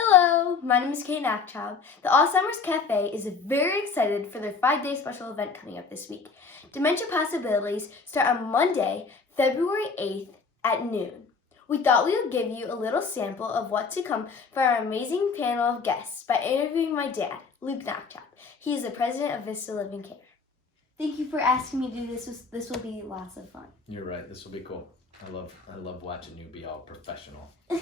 Hello, my name is Kate Nachtrab. The Alzheimer's Cafe is very excited for their 5-day special event coming up this week. Dementia Possibilities start on Monday, February 8th at noon. We thought we would give you a little sample of what to come for our amazing panel of guests by interviewing my dad, Luke Nachtrab. He is the president of Vista Living Care. Thank you for asking me to do this. This will be lots of fun. You're right. This will be cool. I love watching you be all professional. All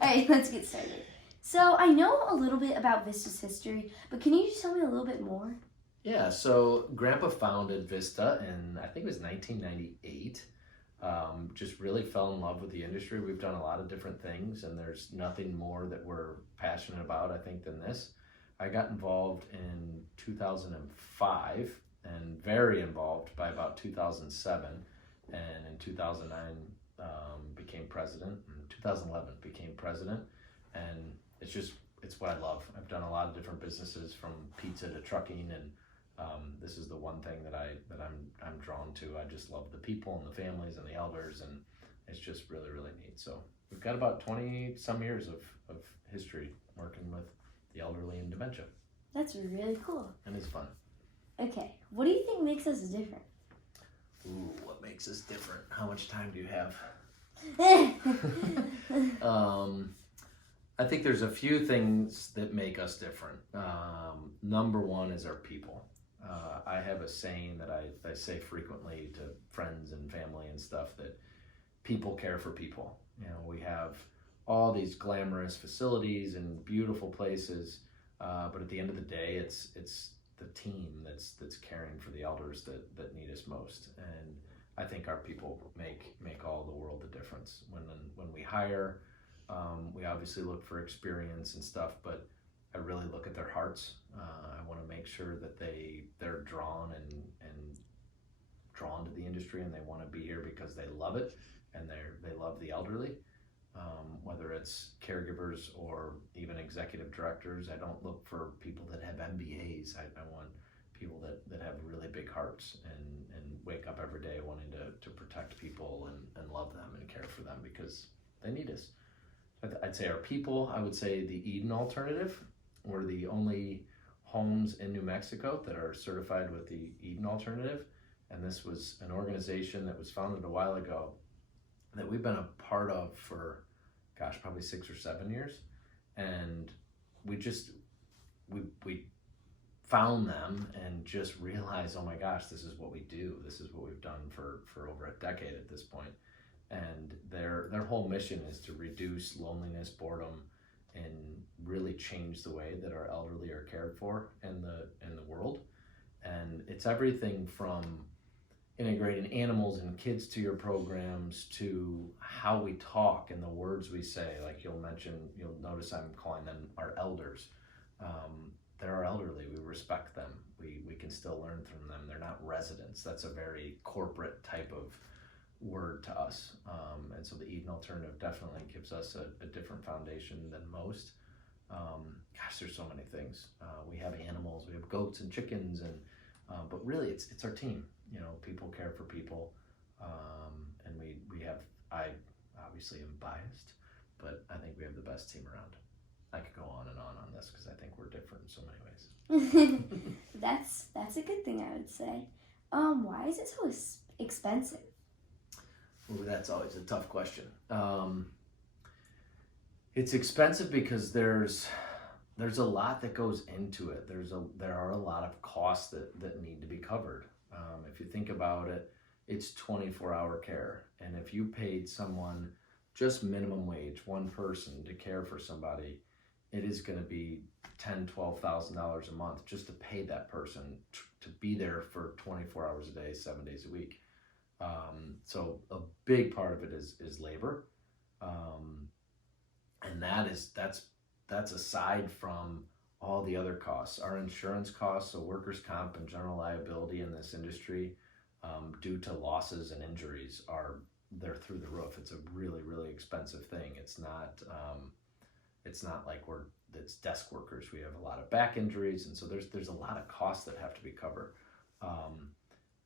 right, let's get started. So I know a little bit about Vista's history, but can you just tell me a little bit more? Yeah. So Grandpa founded Vista in I think it was 1998. Just really fell in love with the industry. We've done a lot of different things, and there's nothing more that we're passionate about, I think, than this. I got involved in 2005 and very involved by about 2007, and in 2009 became president. In 2011 became president, and it's what I love. I've done a lot of different businesses from pizza to trucking, and this is the one thing that I'm drawn to. I just love the people and the families and the elders, and it's just really neat. So we've got about 20 some years of history working with the elderly and dementia. That's really cool. And it's fun. Okay, what do you think makes us different? Ooh, what makes us different? How much time do you have? I think there's a few things that make us different. Number one is our people. I have a saying that I say frequently to friends and family and stuff, that people care for people. You know, we have all these glamorous facilities and beautiful places, but at the end of the day, it's the team that's caring for the elders that need us most. And I think our people make all the world the difference. When we hire, we obviously look for experience and stuff, but I really look at their hearts. I want to make sure that they're drawn and drawn to the industry, and they want to be here because they love it and they love the elderly. Whether it's caregivers or even executive directors, I don't look for people that have MBAs. I want people that have really big hearts and wake up every day wanting to protect people and love them and care for them because they need us. I'd say our people. I would say the Eden Alternative. We're the only homes in New Mexico that are certified with the Eden Alternative. And this was an organization that was founded a while ago that we've been a part of for, probably 6 or 7 years. And we found them and just realized, oh my gosh, this is what we do. This is what we've done for over a decade at this point. And their whole mission is to reduce loneliness, boredom, and really change the way that our elderly are cared for in the world. And it's everything from integrating animals and kids to your programs to how we talk and the words we say. Like you'll notice I'm calling them our elders. They're our elderly. We respect them. We can still learn from them. They're not residents. That's a very corporate type of word to us. And so the Eden Alternative definitely gives us a different foundation than most. There's so many things. We have animals, we have goats and chickens, and but really it's our team. You know, people care for people, and we have. I obviously am biased, but I think we have the best team around. I could go on this because I think we're different in so many ways. That's a good thing, I would say. Why is it so expensive? Ooh, that's always a tough question. It's expensive because there's a lot that goes into it. There are a lot of costs that need to be covered. If you think about it, it's 24-hour care. And if you paid someone just minimum wage, one person to care for somebody, it is going to be $10,000, $12,000 a month just to pay that person to be there for 24 hours a day, 7 days a week. So a big part of it is labor. And that's aside from all the other costs. Our insurance costs, so workers' comp and general liability in this industry, due to losses and injuries, they're through the roof. It's a really expensive thing. It's not like it's desk workers. We have a lot of back injuries, and so there's a lot of costs that have to be covered.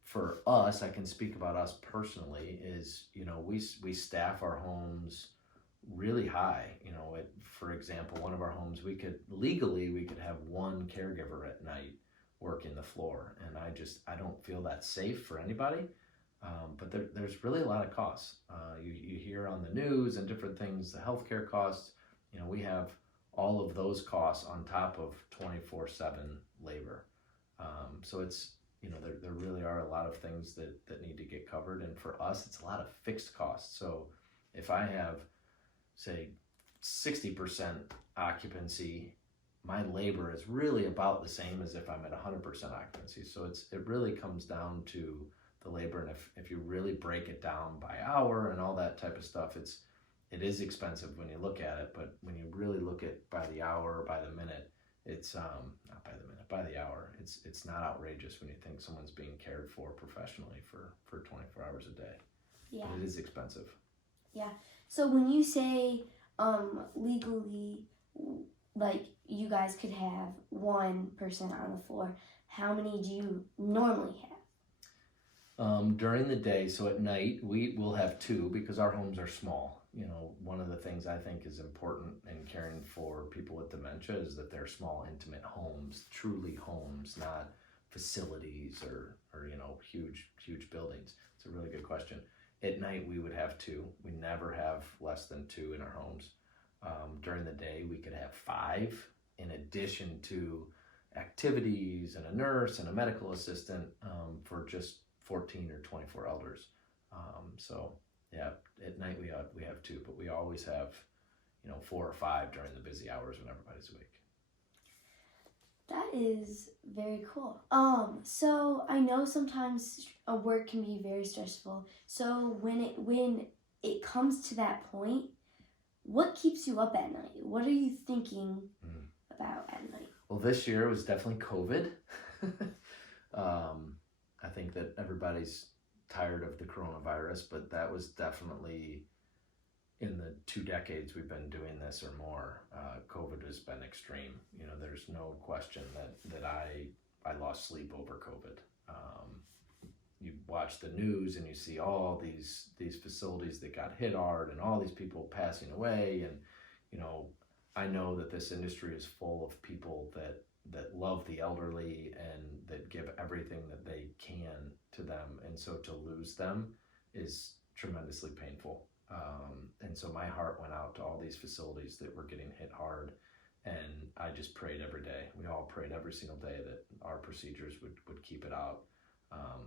For us, I can speak about us personally, is, we staff our homes really high. For example, one of our homes, we could have one caregiver at night working the floor, and I don't feel that safe for anybody. But there's really a lot of costs. You hear on the news and different things, the healthcare costs. We have all of those costs on top of 24/7 labor. So it's, there really are a lot of things that need to get covered. And for us, it's a lot of fixed costs. So if I have, say, 60% occupancy, my labor is really about the same as if I'm at 100% occupancy. So it really comes down to the labor. And if you really break it down by hour and all that type of stuff, it is expensive when you look at it. But when you really look at by the hour or by the minute, it's not by the minute, by the hour, it's not outrageous when you think someone's being cared for professionally for 24 hours a day. Yeah. But it is expensive. Yeah. So when you say legally, like, you guys could have one person on the floor, how many do you normally have? During the day, so at night, we will have two because our homes are small. One of the things I think is important in caring for people with dementia is that they're small, intimate homes, truly homes, not facilities or huge buildings. It's a really good question. At night, we would have two. We never have less than two in our homes. During the day, we could have five, in addition to activities and a nurse and a medical assistant for just 14 or 24 elders. So yeah, at night we have two, but we always have 4 or 5 during the busy hours when everybody's awake. That is very cool. So I know sometimes a work can be very stressful. So when it comes to that point, what keeps you up at night? What are you thinking about at night? Well, this year was definitely COVID. I think that everybody's tired of the coronavirus, but that was definitely, in the 2 decades we've been doing this or more, COVID has been extreme. There's no question that I lost sleep over COVID. You watch the news and you see all these facilities that got hit hard and all these people passing away. And, I know that this industry is full of people that love the elderly and that give everything that they can to them. And so to lose them is tremendously painful. And so my heart went out to all these facilities that were getting hit hard. And I just prayed every day. We all prayed every single day that our procedures would keep it out.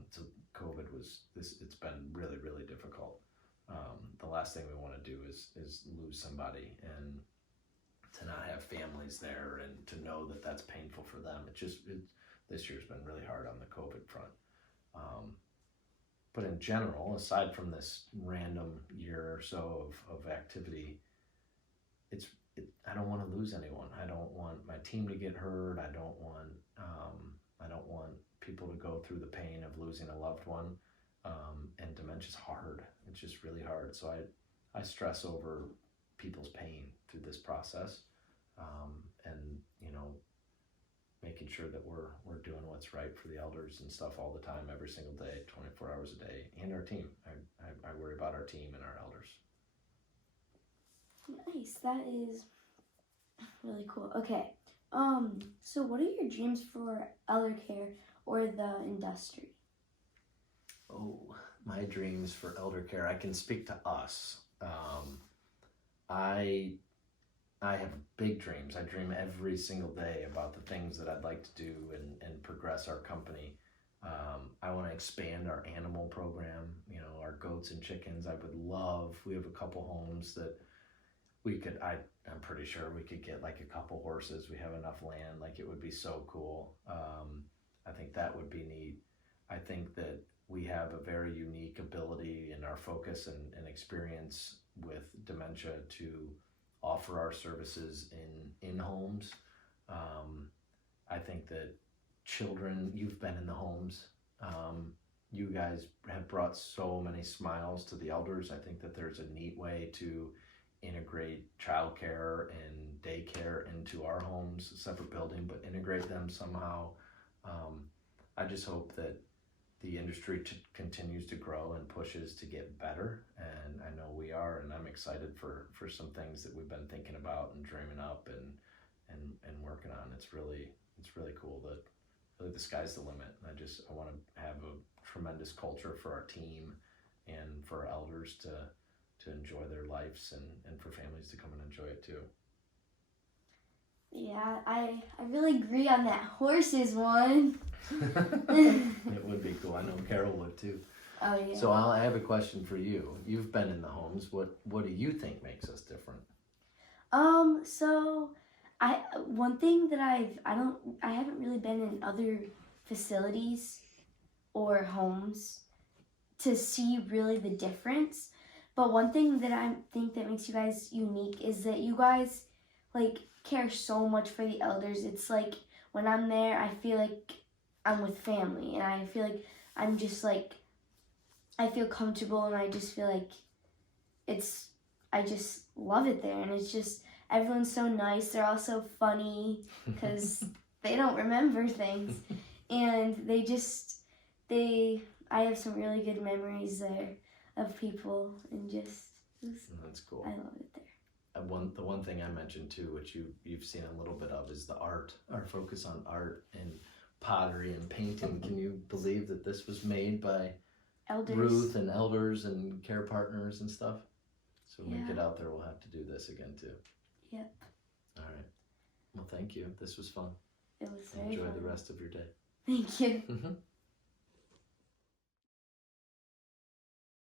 So COVID it's been really, really difficult. The last thing we want to do is lose somebody, and to not have families there and to know that that's painful for them. This year's been really hard on the COVID front. But in general, aside from this random year or so of activity, I don't want to lose anyone. I don't want my team to get hurt. I don't want people to go through the pain of losing a loved one. And dementia's hard. It's just really hard. So I stress over people's pain through this process, and making sure that we're doing what's right for the elders and stuff all the time, every single day, 24 hours a day, and our team. I worry about our team and our elders. Nice. That is really cool. Okay. So what are your dreams for elder care or the industry? Oh, my dreams for elder care. I can speak to us. I have big dreams. I dream every single day about the things that I'd like to do and progress our company. I want to expand our animal program, our goats and chickens. We have a couple homes that I'm pretty sure we could get like a couple horses. We have enough land. Like, it would be so cool. I think that would be neat. I think that we have a very unique ability in our focus and experience with dementia to offer our services in homes. I think that children, you've been in the homes. You guys have brought so many smiles to the elders. I think that there's a neat way to integrate childcare and daycare into our homes, a separate building, but integrate them somehow. I just hope that the industry continues to grow and pushes to get better, and I know we are, and I'm excited for some things that we've been thinking about and dreaming up and working on. It's really cool that really the sky's the limit. I want to have a tremendous culture for our team and for our elders to enjoy their lives, and for families to come and enjoy it too. Yeah, I really agree on that horses one. It would be cool. I know Carol would too. Oh yeah. So I have a question for you. You've been in the homes. What do you think makes us different? So one thing that I haven't really been in other facilities or homes to see really the difference. But one thing that I think that makes you guys unique is that you guys like care so much for the elders. It's like when I'm there, I feel like I'm with family, and I feel like I'm just like I feel comfortable, and I just feel like I just love it there, and it's just everyone's so nice. They're all so funny because they don't remember things, and I have some really good memories there of people, and That's cool. I love it there. The one thing I mentioned too, which you've seen a little bit of, is the art. Our focus on art and pottery and painting. Can you believe that this was made by Elders. Ruth and elders and care partners and stuff? So when we Yeah. get out there, we'll have to do this again too. Yep. All right. Well, thank you. This was fun. It was very Enjoy fun. the rest of your day. Thank you. Mm-hmm.